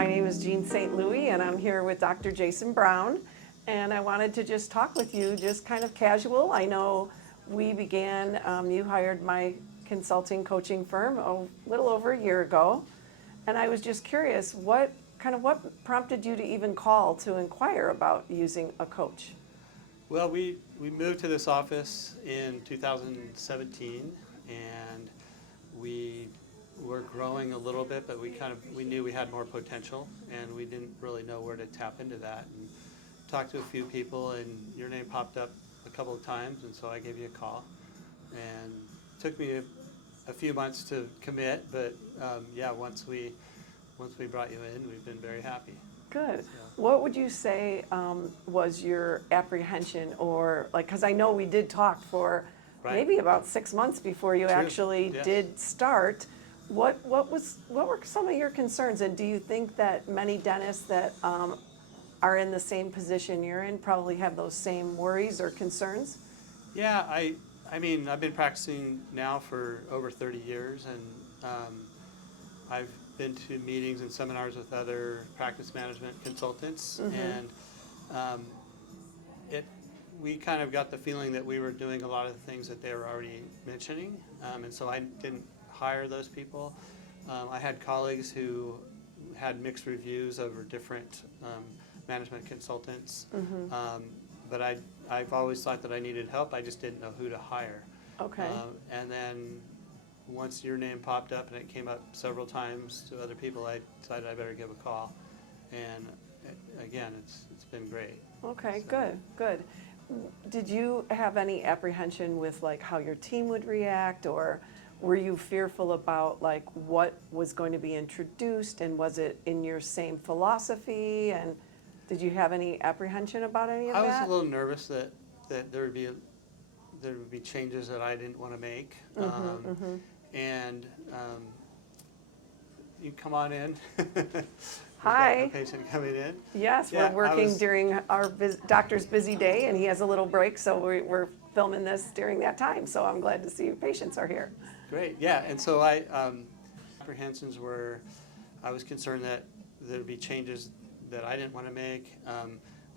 My name is Jean St. Louis, and I'm here with Dr. Jason Brown. And I wanted to just talk with you, just kind of casual. I know we began, you hired my consulting coaching firm a little over a year ago. And I was just curious, what prompted you to even call to inquire about using a coach? Well, we moved to this office in 2017, and we were growing a little bit, but we knew we had more potential, and we didn't really know where to tap into that. And talked to a few people, and your name popped up a couple of times, and so I gave you a call. And it took me a few months to commit, but yeah, once we brought you in, we've been very happy. Good. So. What would you say was your apprehension, or like, because I know we did talk for Right. maybe about 6 months before you True. actually Yes. did start. What were some of your concerns, and do you think that many dentists that are in the same position you're in probably have those same worries or concerns? Yeah, I mean, I've been practicing now for over 30 years, and I've been to meetings and seminars with other practice management consultants, and we kind of got the feeling that we were doing a lot of the things that they were already mentioning, and so I didn't hire those people. I had colleagues who had mixed reviews over different management consultants, but I've always thought that I needed help. I just didn't know who to hire. Okay. And then once your name popped up, and it came up several times to other people, I decided I better give a call. And again, it's been great. Okay, So. good. Did you have any apprehension with like how your team would react, or were you fearful about like what was going to be introduced, and was it in your same philosophy, and did you have any apprehension about any of I that? was a little nervous that there would be changes that I didn't want to make. And you come on in. Hi. We've got a patient coming in. Yes, Yeah, we're working during our doctor's busy day, and he has a little break, so we're filming this during that time. So I'm glad to see your patients are here. Great, yeah, and so apprehensions were, I was concerned that there would be changes that I didn't want to make.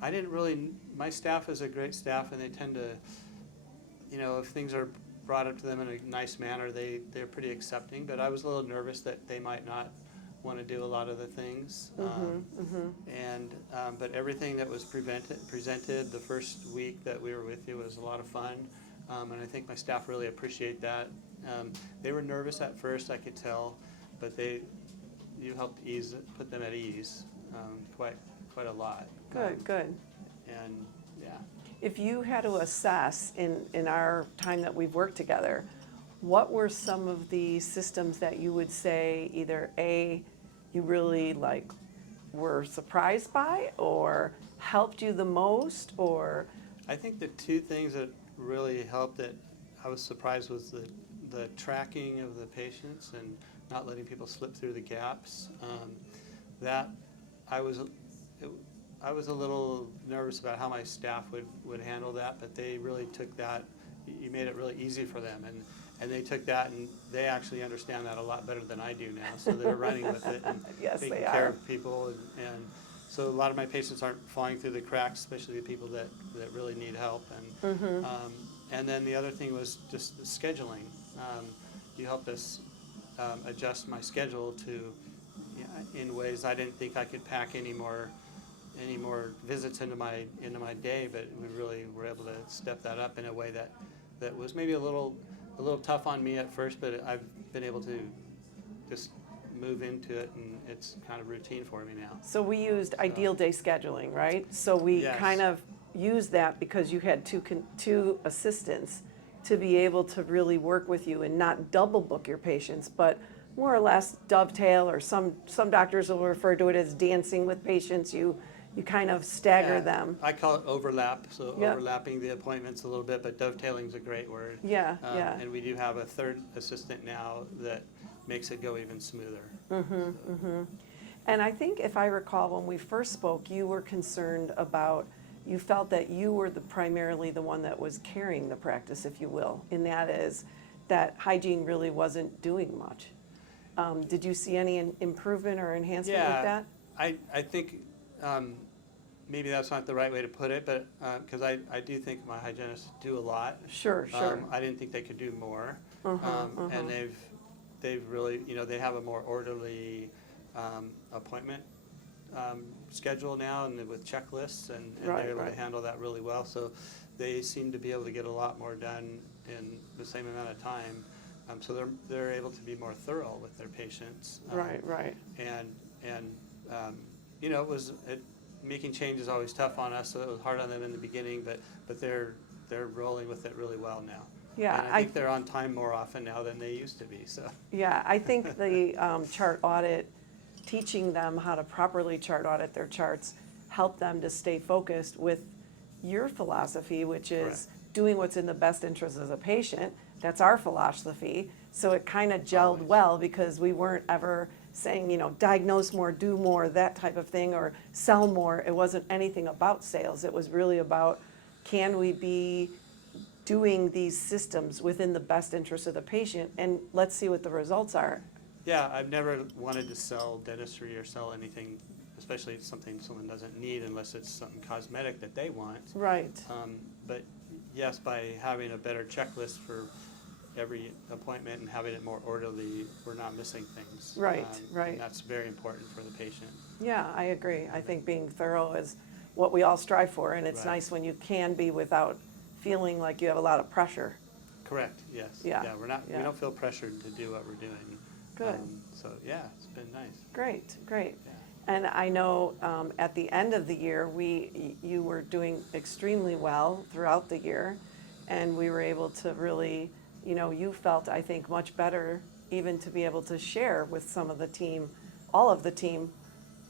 I didn't really, my staff is a great staff, and they tend to, if things are brought up to them in a nice manner, they're pretty accepting, but I was a little nervous that they might not want to do a lot of the things. But everything that was presented the first week that we were with you was a lot of fun, and I think my staff really appreciate that. They were nervous at first, I could tell, but you helped put them at ease quite a lot. Good. And yeah. If you had to assess in our time that we've worked together, what were some of the systems that you would say either A, you really were surprised by, or helped you the most, or? I think the two things that really helped that I was surprised was the tracking of the patients and not letting people slip through the gaps. That I was a little nervous about how my staff would handle that, but they really took that. You made it really easy for them, and they took that, and they actually understand that a lot better than I do now. So they're running with it and Yes, taking they care are. of people, and so a lot of my patients aren't falling through the cracks, especially the people that really need help. And then the other thing was just the scheduling. You helped us adjust my schedule in ways I didn't think I could pack any more visits into my day, but we really were able to step that up in a way that was maybe a little tough on me at first, but I've been able to just move into it, and it's kind of routine for me now. So we used ideal day scheduling, right? So we Yes. kind of used that because you had two assistants to be able to really work with you and not double book your patients, but more or less dovetail, or some doctors will refer to it as dancing with patients. You kind of stagger them. I call it overlap, so Yep. overlapping the appointments a little bit, but dovetailing is a great word. Yeah. And we do have a third assistant now that makes it go even smoother. And I think if I recall, when we first spoke, you were concerned about, you felt that you were primarily the one that was carrying the practice, if you will, and that is that hygiene really wasn't doing much. Did you see any improvement or enhancement with that? I think maybe that's not the right way to put it, but because I do think my hygienists do a lot. Sure, sure. I didn't think they could do more. Uh-huh. And they've really, they have a more orderly appointment schedule now, and with checklists, and Right, they're able right. to handle that really well. So they seem to be able to get a lot more done in the same amount of time. So they're able to be more thorough with their patients. Right, right. And making change is always tough on us, so it was hard on them in the beginning, but they're rolling with it really well now. Yeah, And I think they're on time more often now than they used to be, so. Yeah, I think the chart audit, teaching them how to properly chart audit their charts, help them to stay focused with your philosophy, which is doing what's in the best interest of the patient. That's our philosophy. So it kind of gelled Always. well, because we weren't ever saying, diagnose more, do more, that type of thing, or sell more. It wasn't anything about sales. It was really about, can we be doing these systems within the best interest of the patient, and let's see what the results are. Yeah, I've never wanted to sell dentistry or sell anything, especially something someone doesn't need unless it's something cosmetic that they want. Right. But yes, by having a better checklist for every appointment and having it more orderly, we're not missing things. Right, right. And that's very important for the patient. Yeah, I agree. I think being thorough is what we all strive for, and it's Right. nice when you can be without feeling like you have a lot of pressure. Correct, yes. Yeah, We yeah. don't feel pressured to do what we're doing. Good. So, yeah, it's been nice. Great, great. Yeah. And I know at the end of the year, you were doing extremely well throughout the year, and we were able to really, you felt, I think, much better even to be able to share with some of the team, all of the team,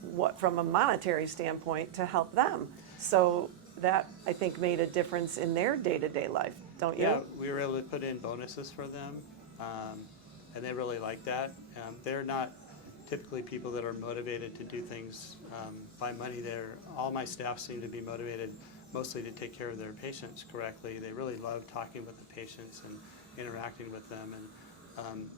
what from a monetary standpoint to help them. So that, I think, made a difference in their day-to-day life, don't you? Yeah, we were able to put in bonuses for them, and they really like that. They're not typically people that are motivated to do things by money. All my staff seem to be motivated mostly to take care of their patients correctly. They really love talking with the patients and interacting with them. And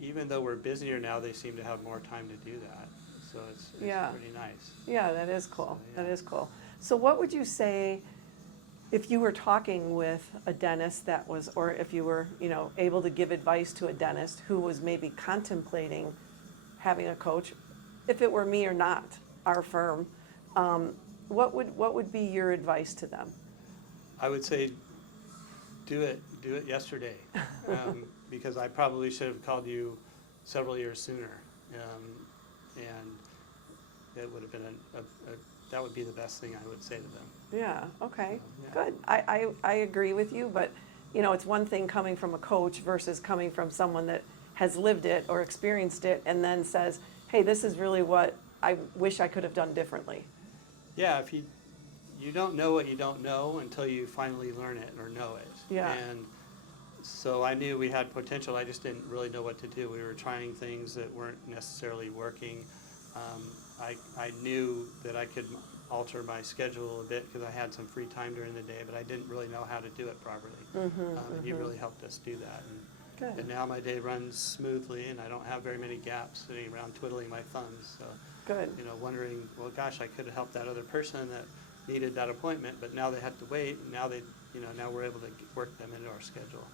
even though we're busier now, they seem to have more time to do that. So it's Yeah. pretty nice. Yeah, that is cool. So, That yeah. is cool. So what would you say if you were talking with a dentist that was, or if you were, able to give advice to a dentist who was maybe contemplating having a coach, if it were me or not, our firm, what would be your advice to them? I would say do it yesterday, because I probably should have called you several years sooner, and it would have been that would be the best thing I would say to them. Yeah, okay, Yeah. good. I agree with you, but, it's one thing coming from a coach versus coming from someone that has lived it or experienced it and then says, hey, this is really what I wish I could have done differently. Yeah, if you don't know what you don't know until you finally learn it or know it. Yeah. And so I knew we had potential. I just didn't really know what to do. We were trying things that weren't necessarily working. I knew that I could alter my schedule a bit because I had some free time during the day, but I didn't really know how to do it properly. And you really helped us do that. And Good, now my day runs smoothly, and I don't have very many gaps sitting around twiddling my thumbs. So, good. wondering, well, gosh, I could have helped that other person that needed that appointment, but now they had to wait. And now now we're able to work them into our schedule.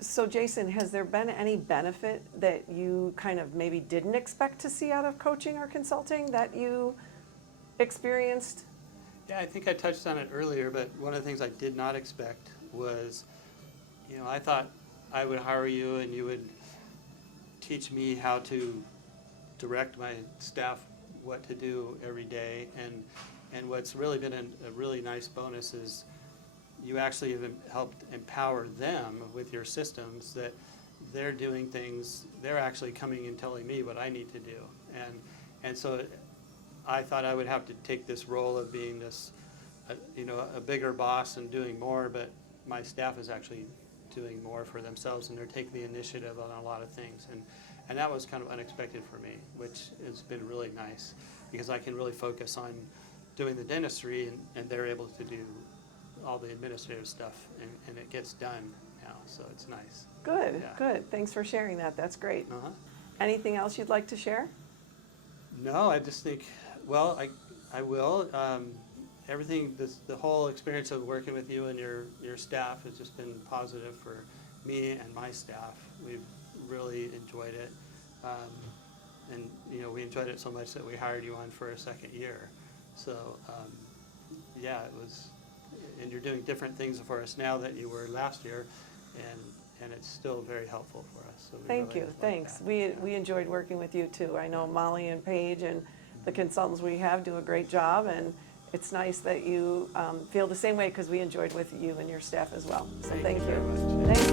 So Jason, has there been any benefit that you kind of maybe didn't expect to see out of coaching or consulting that you experienced? Yeah, I think I touched on it earlier, but one of the things I did not expect was, I thought I would hire you and you would teach me how to direct my staff what to do every day. And what's really been a really nice bonus is you actually have helped empower them with your systems, that they're doing things, they're actually coming and telling me what I need to do. And so I thought I would have to take this role of being this, a bigger boss and doing more, but my staff is actually doing more for themselves, and they're taking the initiative on a lot of things. And that was kind of unexpected for me, which has been really nice, because I can really focus on doing the dentistry, and they're able to do all the administrative stuff, and it gets done now, so it's nice. Good, Yeah. good. Thanks for sharing that. That's great. Uh-huh. Anything else you'd like to share? No, I just think, well, I will. Everything, the whole experience of working with you and your staff has just been positive for me and my staff. We've really enjoyed it. And, you know, we enjoyed it so much that we hired you on for a second year. So, yeah, it was, and you're doing different things for us now than you were last year, and it's still very helpful for us. So we Thank really you, like thanks. that. We enjoyed working with you too. I know Molly and Paige and the consultants we have do a great job, and it's nice that you feel the same way, because we enjoyed with you and your staff as well. So thank Thank you you. very much. Thank